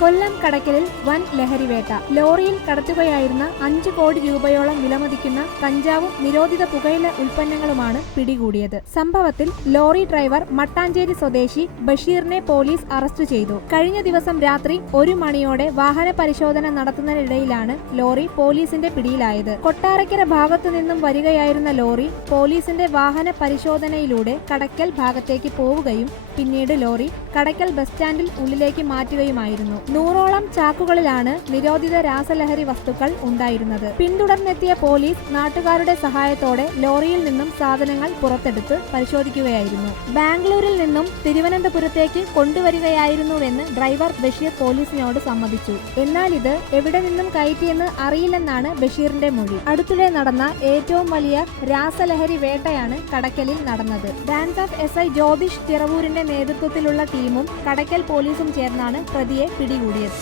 കൊല്ലം കടയ്ക്കലിൽ വൻ ലഹരിവേട്ട. ലോറിയിൽ കടത്തുകയായിരുന്ന 5 കോടി രൂപയോളം വിലമതിക്കുന്ന കഞ്ചാവും നിരോധിത പുകയില ഉൽപ്പന്നങ്ങളുമാണ് പിടികൂടിയത്. സംഭവത്തിൽ ലോറി ഡ്രൈവർ മട്ടാഞ്ചേരി സ്വദേശി ബഷീറിനെ പോലീസ് അറസ്റ്റ് ചെയ്തു. കഴിഞ്ഞ ദിവസം രാത്രി 1 മണിയോടെ വാഹന പരിശോധന നടത്തുന്നതിനിടയിലാണ് ലോറി പോലീസിന്റെ പിടിയിലായത്. കൊട്ടാരക്കര ഭാഗത്തു നിന്നും വരികയായിരുന്ന ലോറി പോലീസിന്റെ വാഹന പരിശോധനയിലൂടെ കടയ്ക്കൽ ഭാഗത്തേക്ക് പോവുകയും പിന്നീട് ലോറി കടയ്ക്കൽ ബസ് സ്റ്റാൻഡിൽ ഉള്ളിലേക്ക് മാറ്റുകയുമായിരുന്നു. 100ഓളം ചാക്കുകളിലാണ് നിരോധിത രാസലഹരി വസ്തുക്കൾ ഉണ്ടായിരുന്നത്. പിന്തുടർന്നെത്തിയ പോലീസ് നാട്ടുകാരുടെ സഹായത്തോടെ ലോറിയിൽ നിന്നും സാധനങ്ങൾ പുറത്തെടുത്ത് പരിശോധിക്കുകയായിരുന്നു. ബാംഗ്ലൂരിൽ നിന്നും തിരുവനന്തപുരത്തേക്ക് കൊണ്ടുവരികയായിരുന്നുവെന്ന് ഡ്രൈവർ ബഷീർ പോലീസിനോട് സമ്മതിച്ചു. എന്നാൽ ഇത് എവിടെ നിന്നും കയറ്റിയെന്ന് അറിയില്ലെന്നാണ് ബഷീറിന്റെ മൊഴി. അടുത്തിടെ നടന്ന ഏറ്റവും വലിയ രാസലഹരി വേട്ടയാണ് കടയ്ക്കലിൽ നടന്നത്. ഡാൻസ് ഓഫ് SI ജ്യോതിഷ് തിറവൂരിന്റെ നേതൃത്വത്തിലുള്ള ടീമും കടയ്ക്കൽ പോലീസും ചേർന്നാണ് പ്രതിയെ പിടികൂടിയത്.